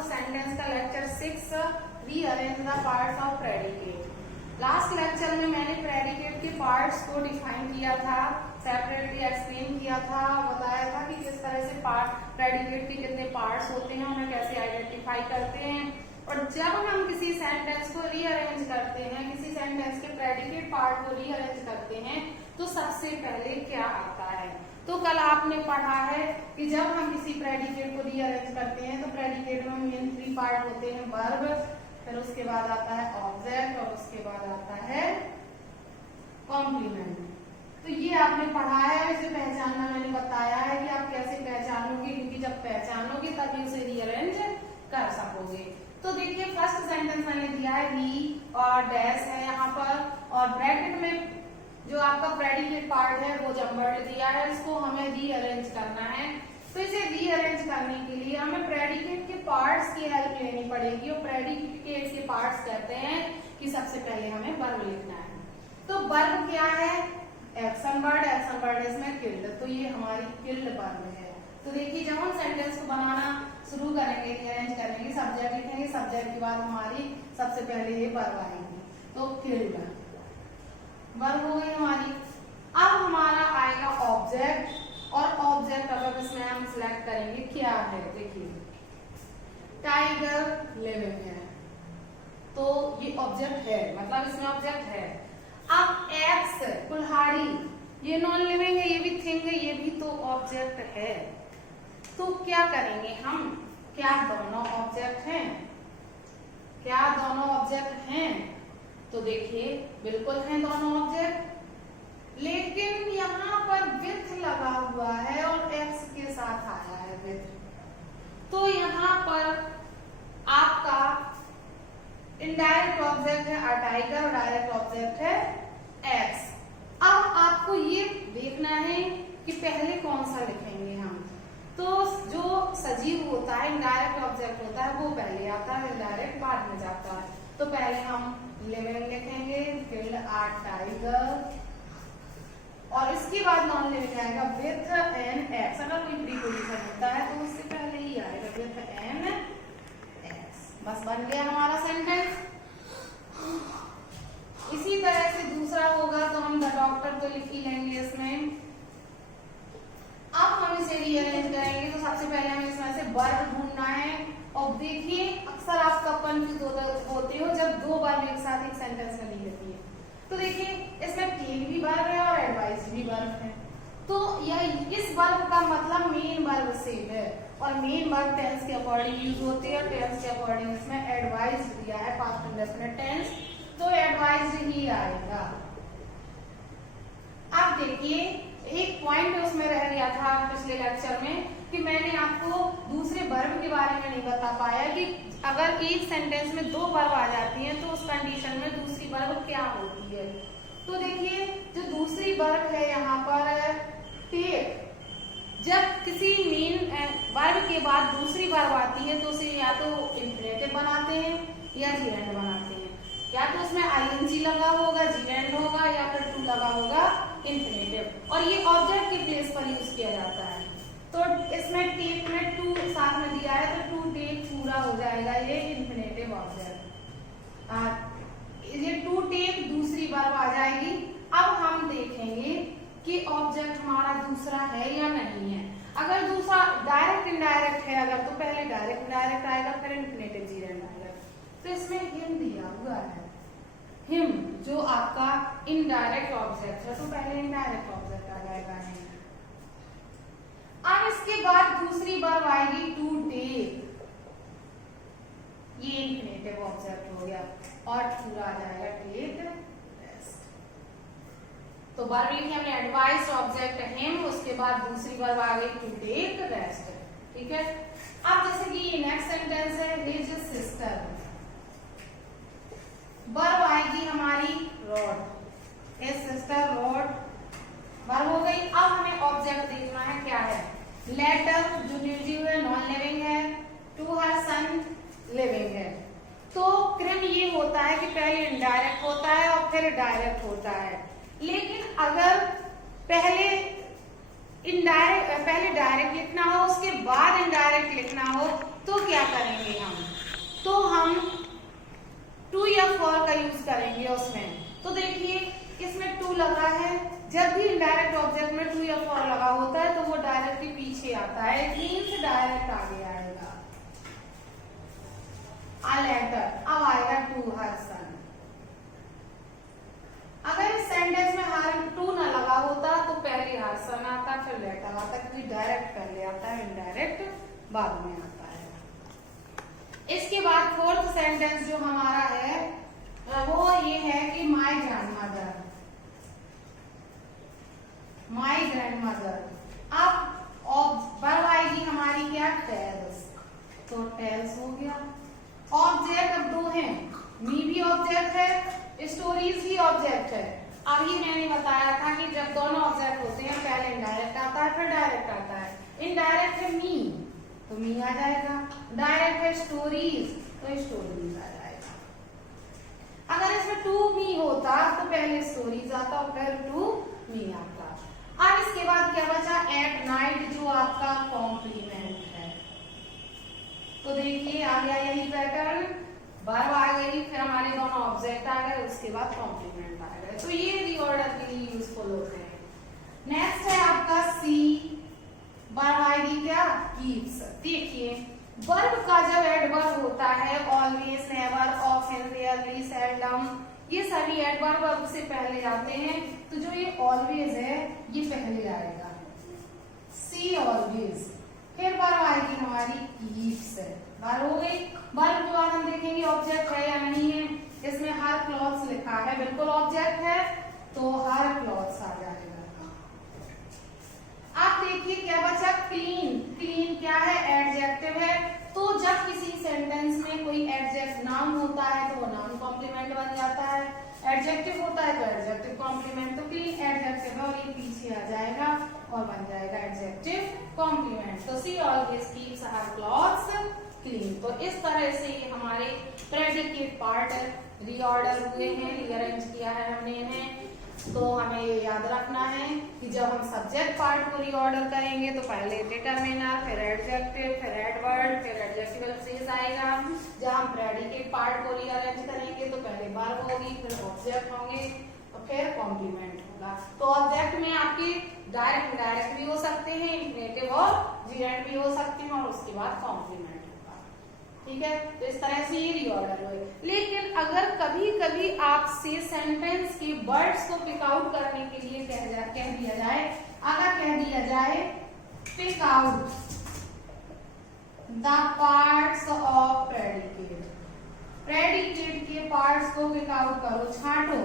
तो सेंटेंस का lecture 6 rearrange the parts of predicate. Last lecture में मैंने प्रेडिकेट के पार्ट्स को डिफाइन किया था, सेपरेटली एक्सप्लेन किया था, बताया था कि किस तरह से प्रेडिकेट के कितने पार्ट्स होते हैं, उन्हें कैसे आइडेंटिफाई करते हैं। और जब हम किसी सेंटेंस को रीअरेंज करते हैं, किसी सेंटेंस के प्रेडिकेट पार्ट को रीअरेंज करते हैं, तो सबसे पहले क्या आता है। तो कल आपने पढ़ा है कि जब हम किसी प्रेडिकेट को रीअरेंज करते हैं तो प्रेडिकेट में मेन 3 पार्ट होते हैं, वर्ब, फिर उसके बाद आता है ऑब्जेक्ट और उसके बाद आता है कॉम्प्लीमेंट। तो ये आपने पढ़ा है, इसे पहचानना मैंने बताया है कि आप कैसे पहचानोगे, क्योंकि जब पहचानोगे तभी उसे रीअरेंज कर सकोगे। तो देखिए फर्स्ट सेंटेंस मैंने दिया है ही और डैश है यहाँ पर, और ब्रैकेट में जो आपका प्रेडिकेट पार्ट है वो जम्बर्ड दिया है, इसको हमें रीअरेंज करना है। तो इसे रीअरेंज करने के लिए हमें प्रेडिकेट के पार्ट्स की हेल्प लेनी पड़ेगी, और प्रेडिकेट के पार्ट्स कहते हैं कि सबसे पहले हमें वर्ब लिखना है। तो वर्ब क्या है, एक्शन वर्ड इसमें किल्ड, तो ये हमारी किल्ड वर्ब है। तो देखिए जब हम सेंटेंस को बनाना शुरू करेंगे, रीअरेंज करेंगे, सब्जेक्ट लिखेंगे, सब्जेक्ट के बाद हमारी सबसे पहले ये वर्ब आएगी, तो किल्ड वर्ब हो गई हमारी। अब हमारा आएगा ऑब्जेक्ट, और ऑब्जेक्ट अगर इसमें हम सिलेक्ट करेंगे क्या है, देखिए टाइगर लिविंग है, तो ये ऑब्जेक्ट है, मतलब इसमें ऑब्जेक्ट है। अब एक्स कुल्हाड़ी, ये नॉन लिविंग है, ये भी थिंग है, ये भी तो ऑब्जेक्ट है। तो क्या करेंगे हम, क्या दोनों ऑब्जेक्ट हैं, क्या दोनों ऑब्जेक्ट हैं? तो देखिए बिल्कुल हैं दोनों ऑब्जेक्ट, लेकिन यहाँ पर विथ लगा हुआ है और एक्स के साथ आया है विथ, तो यहाँ पर आपका इनडायरेक्ट ऑब्जेक्ट है अ टाइगर और डायरेक्ट ऑब्जेक्ट है एक्स। अब आपको ये देखना है कि पहले कौन सा लिखेंगे हम। तो जो सजीव होता है, इनडायरेक्ट ऑब्जेक्ट होता है, वो पहले आता है, इनडायरेक्ट बाद में जाता है। तो पहले हम लिविंग लिखेंगे, किल्ड अ टाइगर, और इसके बाद नॉन लिविंग आएगा विथ एन एक्स। अगर कोई प्रीपोजिशन होता है तो उससे पहले ही आएगा विथ एन एक्स। बस बन गया हमारा सेंटेंस। इसी तरह से दूसरा होगा तो हम द डॉक्टर तो लिख ही लेंगे इसमें। अब हम इसे रीअरेंज करेंगे तो सबसे पहले हमें इसमें से वर्ब ढूंढना है। और देखिए अक्सर आप कंफ्यूज होते हो जब दो वर्ब एक साथ एक सेंटेंस में नहीं लिखी है। तो देखिए इसमें टेक भी वर्ब है और एडवाइस भी वर्ब है, तो यह इस वर्ब का मतलब मेन वर्ब से है, और मेन वर्ब टेंस के अकॉर्डिंग यूज होते हैं। टेंस के अकॉर्डिंग इसमें एडवाइस दिया है, पास्ट इंडेफिनिट टेंस, तो एडवाइस ही आएगा। अब देखिए एक पॉइंट उसमें रह गया था पिछले लेक्चर में कि मैंने आपको दूसरे वर्ब के बारे में नहीं बता पाया कि अगर एक सेंटेंस में 2 वर्ब आ जाती हैं तो उस कंडीशन में दूसरी वर्ब क्या होती है। तो देखिए जो दूसरी वर्ब है यहाँ पर टेक, जब किसी मेन वर्ब के बाद दूसरी वर्ब आती है तो उसे या तो इंफिनिटिव बनाते हैं या जीरेंड बनाते हैं, या तो उसमें आईएनजी लगा होगा जीरेंड होगा, या फिर टू लगा होगा इंफिनिटिव, और ये ऑब्जेक्ट के प्लेस पर यूज किया जाता है। तो इसमें टेक में टू साथ में दिया है तो टू टेक पूरा हो जाएगा ये इंफिनिटिव ऑब्जेक्ट। ये टू टेक दूसरी वर्ब आ जाएगी। अब हम देखेंगे कि ऑब्जेक्ट हमारा दूसरा है या नहीं है। अगर दूसरा डायरेक्ट इनडायरेक्ट है अगर, तो पहले डायरेक्ट इनडायरेक्ट आएगा, फिर इंफिनिटिव जीरेंड आएगा। तो इसमें हिम दिया हुआ है, हिम जो आपका इनडायरेक्ट ऑब्जेक्ट है, तो पहले इनडायरेक्ट ऑब्जेक्ट आ जाएगा हिम। अब इसके बाद दूसरी वर्ब आएगी टू टेक, ये इंफिनिटिव ऑब्जेक्ट हो गया, और पूरा आ जाएगा टेक रेस्ट। तो वर्ब लिखे हमने एडवाइस, ऑब्जेक्ट हिम, उसके बाद दूसरी वर्ब आ गई टू टेक रेस्ट, ठीक है। अब जैसे कि ये नेक्स्ट सेंटेंस है हिज सिस्टर, वर्ब आएगी हमारी rod, his sister rod verb हो गई। अब हमें ऑब्जेक्ट देखना है क्या है, लेटर जो निर्जीव है नॉन लिविंग है, टू हर सन लिविंग है। तो क्रम ये होता है कि पहले इनडायरेक्ट होता है और फिर डायरेक्ट होता है, लेकिन अगर पहले डायरेक्ट लिखना हो उसके बाद इनडायरेक्ट लिखना हो तो क्या करेंगे हम, जब भी इनडायरेक्ट ऑब्जेक्ट में टू या फॉर लगा होता है तो वो डायरेक्टली पीछे आता है, मीन्स डायरेक्ट आगे आएगा। आ लेटर, अब आएगा टू हर सन। अगर इस सेंटेंस में हर टू ना लगा होता तो पहले हर सन आता, फिर लेटर आता, क्योंकि डायरेक्ट पहले आता है, इनडायरेक्ट बाद में आता है। इसके बाद फोर्थ सेंटेंस जो हमारा है वो ये है कि माय ग्रैंडमदर, माय ग्रैंडमदर। अब वर्ब आएगी हमारी क्या, टेल्स, तो टेल्स हो गया। ऑब्जेक्ट अब दो हैं, मी भी ऑब्जेक्ट है, स्टोरीज भी ऑब्जेक्ट है। अभी मैंने बताया था कि जब दोनों ऑब्जेक्ट होते हैं पहले इनडायरेक्ट आता है फिर डायरेक्ट आता है। इनडायरेक्ट है मी तो मी आ जाएगा, डायरेक्ट है स्टोरीज तो स्टोरीज आ जाएगा। अगर इसमें टू मी होता तो पहले स्टोरीज आता और फिर टू मी आता। अब इसके बाद क्या बचा, एट नाइट, जो आपका कॉम्प्लीमेंट है। तो देखिए आ गया यही पैटर्न, वर्ब आ गई, फिर हमारे दोनों ऑब्जेक्ट आ गए, उसके बाद कॉम्प्लीमेंट आ गए। तो ये रीऑर्डर के लिए यूजफुल होते हैं। नेक्स्ट है आपका सी, वर्ब आएगी क्या, कीप्स। देखिए वर्ब का जब एडवर्ब होता है, always, never, often, rarely, seldom, ये सभी एडवर्ब से पहले आते हैं। तो जो ये ऑलवेज है ये पहले आएगा, सी ऑलवेज। फिर वर्ब आएगी हमारी कीप्स, वर्ब हो गई। वर्ब के बाद हम देखेंगे ऑब्जेक्ट है या नहीं है। इसमें हर क्लॉथ्स लिखा है, बिल्कुल ऑब्जेक्ट है तो हर क्लॉथ्स आ जाएगा। आप देखिए क्या बचा, क्लीन। क्लीन क्या है, एडजेक्टिव है। तो जब किसी सेंटेंस में कोई एडजेक्ट नाउन होता है तो वो नाउन कॉम्प्लीमेंट बन जाता है, एडजेक्टिव होता है तो एडजेक्टिव कॉम्प्लीमेंट। तो क्लीन एडजेक्टिव है और ये पीछे आ जाएगा और बन जाएगा एडजेक्टिव कॉम्प्लीमेंट। तो she always keeps her clothes clean. तो इस तरह से ये हमारे प्रेडिकेट पार्ट रीऑर्डर हुए हैं, रीअरेंज किया है हमने इन्हें। तो हमें ये याद रखना है कि जब हम सब्जेक्ट पार्ट को रीऑर्डर करेंगे तो पहले डिटरमिनर, फिर एडजेक्टिव, फिर एडवर्ब, फिर एडजेक्टिवल फ्रेज आएगा। जब हम प्रेडिकेट पार्ट को रीअरेंज करेंगे तो पहले वर्ब होगी, फिर ऑब्जेक्ट होंगे और फिर कॉम्प्लीमेंट होगा। तो ऑब्जेक्ट में आपके डायरेक्ट इनडायरेक्ट भी हो सकते हैं, इंफिनिटिव और जीरेंट भी हो सकते हैं, और उसके बाद कॉम्प्लीमेंट। ठीक है, तो इस तरह से ये रीऑर्डर हुए। लेकिन अगर कभी कभी आपसे सेंटेंस के वर्ड्स को पिक आउट करने के लिए कह दिया जाए, अगर कह दिया जाए pick out the parts of predicate, predicate के पार्ट्स को पिक आउट करो, छांटो,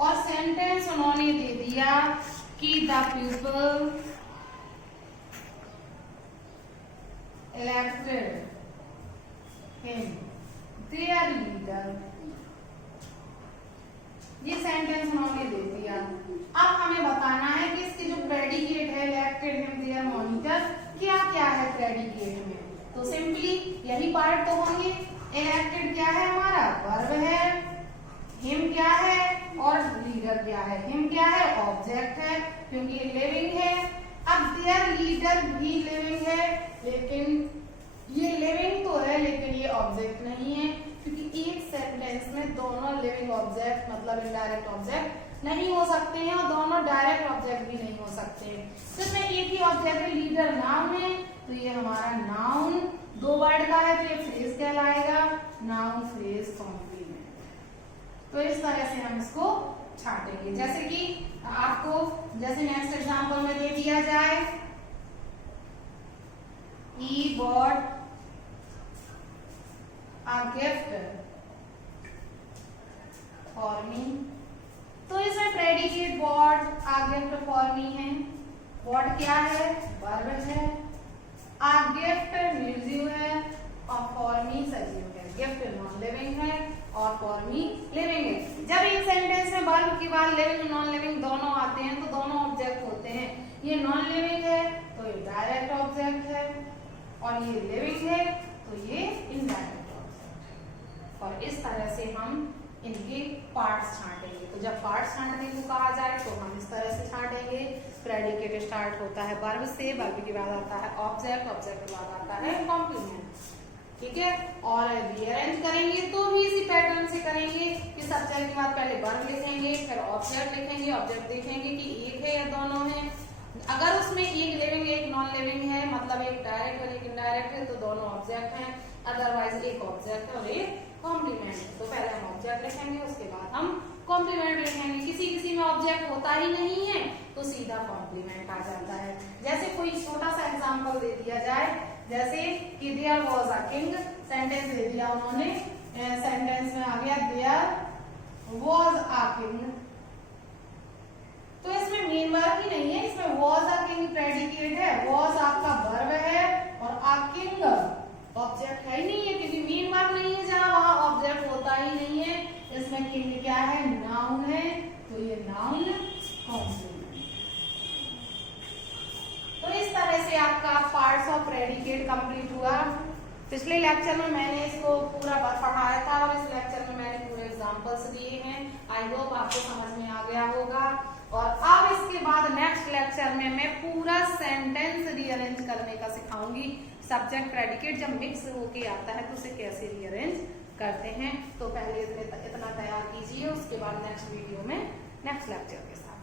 और सेंटेंस उन्होंने दे दिया कि the people elected him their leader, ये सेंटेंस उन्होंने दे दिया। अब हमें बताना है कि इसके जो प्रेडिकेट है, इलेक्टेड हिम देयर मॉनिटर, क्या क्या है प्रेडिकेट में। तो सिंपली यही पार्ट तो होंगे। इलेक्टेड क्या है हमारा, वर्ब है, हिम क्या है और लीडर क्या है। हिम क्या है, ऑब्जेक्ट है क्योंकि ये लिविंग है। अब देयर लीडर भी लिविंग है, लेकिन ये लिविंग तो है लेकिन ये ऑब्जेक्ट नहीं है, क्योंकि एक सेंटेंस में दोनों लिविंग ऑब्जेक्ट मतलब इनडायरेक्ट ऑब्जेक्ट नहीं हो सकते हैं और दोनों डायरेक्ट ऑब्जेक्ट भी नहीं हो सकते हैं। तो इसमें एक ही ऑब्जेक्ट है, लीडर नाउन है, तो ये हमारा नाउन दो वर्ड का है तो ये फ्रेज कहलाएगा, नाउन फ्रेज कॉम्प्लीमेंट। तो इस तरह से हम इसको छाटेंगे। जैसे कि आपको जैसे नेक्स्ट एग्जांपल में दे दिया जाए, he bought a gift for me, तो इसमें predicate bought a gift for me है। bought क्या है, वर्ब है, a gift निर्जीव है और for me सजीव है। gift नॉन लिविंग है और for me लिविंग है। जब एक सेंटेंस में वर्ब के बाद लिविंग नॉन लिविंग दोनों आते हैं तो दोनों ऑब्जेक्ट होते हैं। ये नॉन लिविंग है तो ये डायरेक्ट ऑब्जेक्ट है और ये लिविंग है तो ये इनडायरेक्ट ऑब्जेक्ट है। और इस तरह से हम इनके पार्ट्स छांटेंगे। तो जब पार्ट्स छांटने को कहा जाए तो हम इस तरह से छांटेंगे। प्रेडिकेट स्टार्ट होता है वर्ब से, वर्ब के बाद आता है ऑब्जेक्ट, ऑब्जेक्ट के बाद आता है कॉम्प्लीमेंट। ठीक है। और रीअरेंज करेंगे तो भी इसी पैटर्न से करेंगे कि सब्जेक्ट के बाद पहले वर्ब लिखेंगे, फिर ऑब्जेक्ट लिखेंगे, ऑब्जेक्ट देखेंगे कि एक है या दोनों है। अगर उसमें एक लिविंग एक नॉन लिविंग है, मतलब एक डायरेक्ट और एक इनडायरेक्ट है, तो दोनों ऑब्जेक्ट हैं। अदरवाइज एक ऑब्जेक्ट है और एक कॉम्प्लीमेंट है। तो पहले हम ऑब्जेक्ट लिखेंगे, उसके बाद हम कॉम्प्लीमेंट लिखेंगे। किसी किसी में ऑब्जेक्ट होता ही नहीं है तो सीधा कॉम्प्लीमेंट आ जाता है। जैसे कोई छोटा सा एग्जांपल दे दिया जाए, जैसे कि there was a king, sentence दे दिया उन्होंने, सेंटेंस में आ गया देयर वाज अ किंग, तो इसमें मेन वर्ब ही नहीं है, इसमें वाज अ किंग प्रेडिकेट है, वाज आपका वर्ब है और अ किंग ऑब्जेक्ट है ही नहीं है, क्योंकि मेन वर्ब नहीं है जहां वहां ऑब्जेक्ट होता ही नहीं है। इसमें किंग क्या है, नाउन है, तो ये नाउन कॉम्प्लीमेंट। तो इस तरह से आपका पार्ट्स ऑफ प्रेडिकेट कंप्लीट हुआ। पिछले लेक्चर में मैंने इसको पूरा पढ़ाया था और इस लेक्चर में मैंने पूरे एग्जांपल्स दिए हैं। आई होप आपको समझ में आ गया होगा। और अब इसके बाद नेक्स्ट लेक्चर में मैं पूरा सेंटेंस रीअरेंज करने का सिखाऊंगी। सब्जेक्ट प्रेडिकेट जब मिक्स होके आता है तो उसे कैसे रीअरेंज करते हैं। तो पहले इतना तैयार कीजिए, उसके बाद नेक्स्ट वीडियो में नेक्स्ट लेक्चर के साथ।